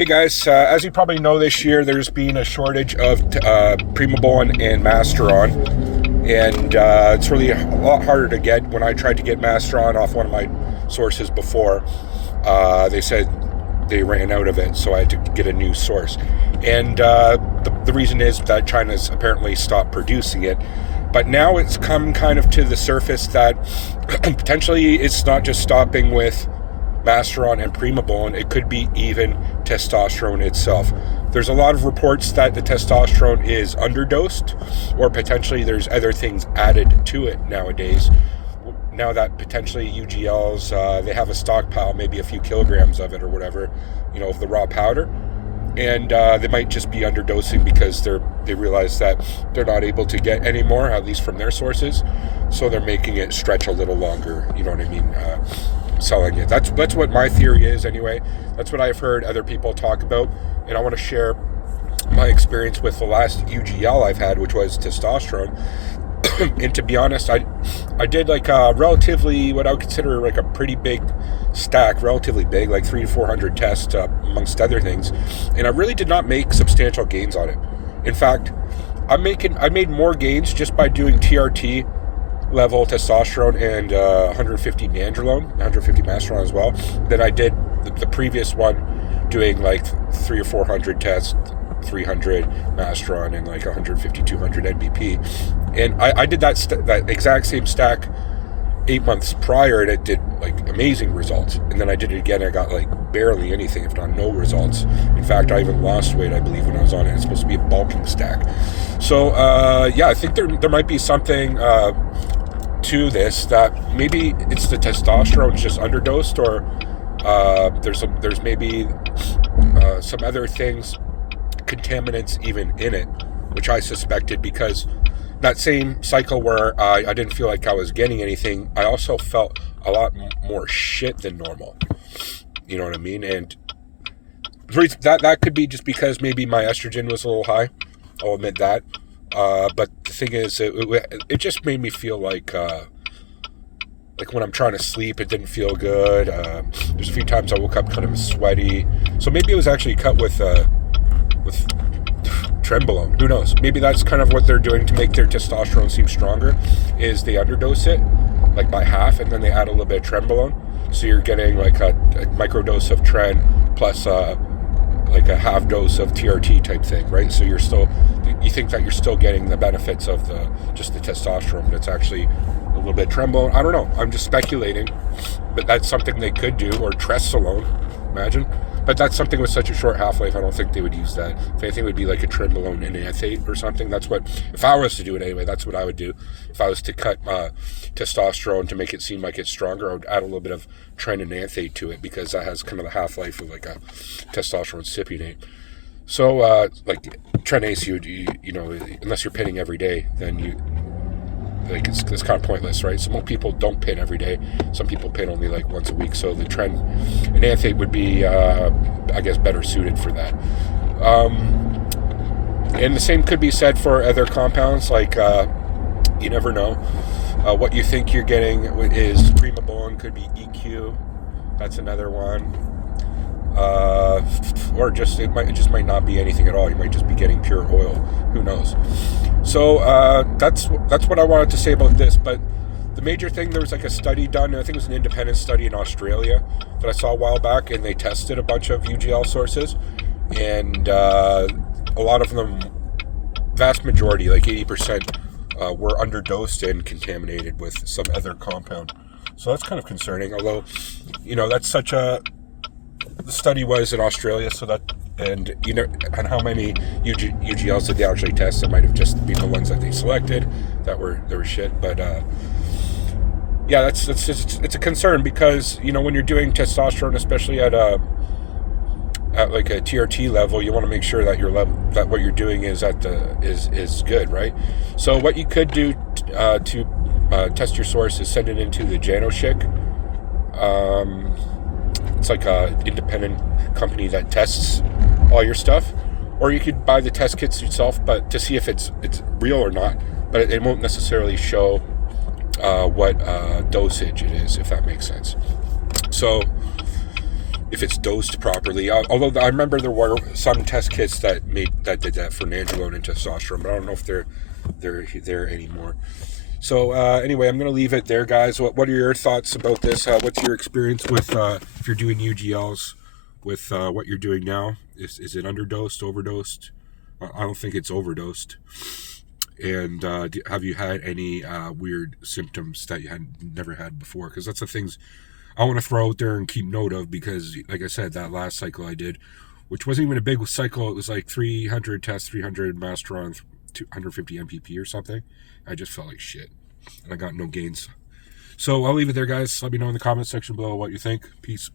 Hey guys, as you probably know, this year there's been a shortage of Primobolan and Masteron, and it's really a lot harder to get. When I tried to get Masteron off one of my sources before, they said they ran out of it, so I had to get a new source. And the reason is that China's apparently stopped producing it. But now it's come kind of to the surface that potentially it's not just stopping with Masteron and Primobolan, it could be even testosterone itself. There's a lot of reports that the testosterone is underdosed, or potentially there's other things added to it nowadays. Now that potentially UGLs, they have a stockpile, maybe a few kilograms of it or whatever, of the raw powder. And they might just be underdosing because they realize that they're not able to get any more, at least from their sources. So they're making it stretch a little longer, you know what I mean? Selling it. That's what my theory is anyway. That's what I've heard other people talk about, and I want to share my experience with the last UGL I've had, which was testosterone. And to be honest, I did like a relatively, what I would consider like a pretty big stack, relatively big, like 300 to 400 tests amongst other things, and I really did not make substantial gains on it. In fact, I made more gains just by doing TRT level testosterone and 150 nandrolone, 150 masteron as well, than I did the previous one, doing like 300 or 400 tests, 300 masteron and like 150, 200 NBP. And I did that exact same stack 8 months prior, and it did like amazing results. And then I did it again, I got like barely anything, if not no results. In fact, I even lost weight, I believe, when I was on it. It's supposed to be a bulking stack. So yeah, I think there might be something to this, that maybe it's the testosterone is just underdosed, or there's maybe some other things, contaminants even in it, which I suspected, because that same cycle where I didn't feel like I was getting anything, I also felt a lot more shit than normal. You know what I mean? And that could be just because maybe my estrogen was a little high. I'll admit that. But the thing is, it just made me feel like when I'm trying to sleep, it didn't feel good. There's a few times I woke up kind of sweaty. So maybe it was actually cut with trenbolone. Who knows? Maybe that's kind of what they're doing to make their testosterone seem stronger, is they underdose it, like by half, and then they add a little bit of trenbolone. So you're getting like a microdose of tren plus like a half dose of TRT type thing, right? So you think that you're still getting the benefits of just the testosterone, but it's actually a little bit trenbolone. I don't know. I'm just speculating, but that's something they could do, or tresolone, imagine. But that's something with such a short half-life, I don't think they would use that. If anything, it would be like a trenbolone enanthate or something. That's what, if I was to do it anyway, that's what I would do. If I was to cut testosterone to make it seem like it's stronger, I would add a little bit of tren enanthate to it, because that has kind of the half-life of like a testosterone cypionate. So, like Tren-Ace, unless you're pitting every day, then it's kind of pointless, right? So most people don't pit every day. Some people pit only like once a week. So the tren enanthate would be, I guess, better suited for that. And the same could be said for other compounds. Like, you never know. What you think you're getting is Primobolan, could be EQ. That's another one. Or it just might not be anything at all. You might just be getting pure oil. Who knows? So that's what I wanted to say about this. But the major thing, there was like a study done, I think it was an independent study in Australia that I saw a while back, and they tested a bunch of UGL sources, and a lot of them, vast majority, like 80%, were underdosed and contaminated with some other compound. So that's kind of concerning, although, that's such a... The study was in Australia, so that, and how many UGLs did they actually test? It might have just been the ones that they selected that were shit. But yeah, it's a concern, because when you're doing testosterone, especially at like a TRT level, you want to make sure that that what you're doing is is good, right? So what you could do to test your source is send it into the Janoschik. It's like a independent company that tests all your stuff, or you could buy the test kits yourself, but to see if it's real or not. But it won't necessarily show what dosage it is, if that makes sense. So if it's dosed properly. Although I remember there were some test kits that did that for nandrolone and testosterone, but I don't know if they're there anymore. So anyway, I'm going to leave it there, guys. What are your thoughts about this? What's your experience with if you're doing UGLs with what you're doing now? Is it underdosed, overdosed? I don't think it's overdosed. And have you had any weird symptoms that you had never had before? Because that's the things I want to throw out there and keep note of, because like I said, that last cycle I did, which wasn't even a big cycle, it was like 300 tests, 300 Masteron, 250 MPP or something. I just felt like shit, and I got no gains. So I'll leave it there, guys. Let me know in the comment section below what you think. Peace.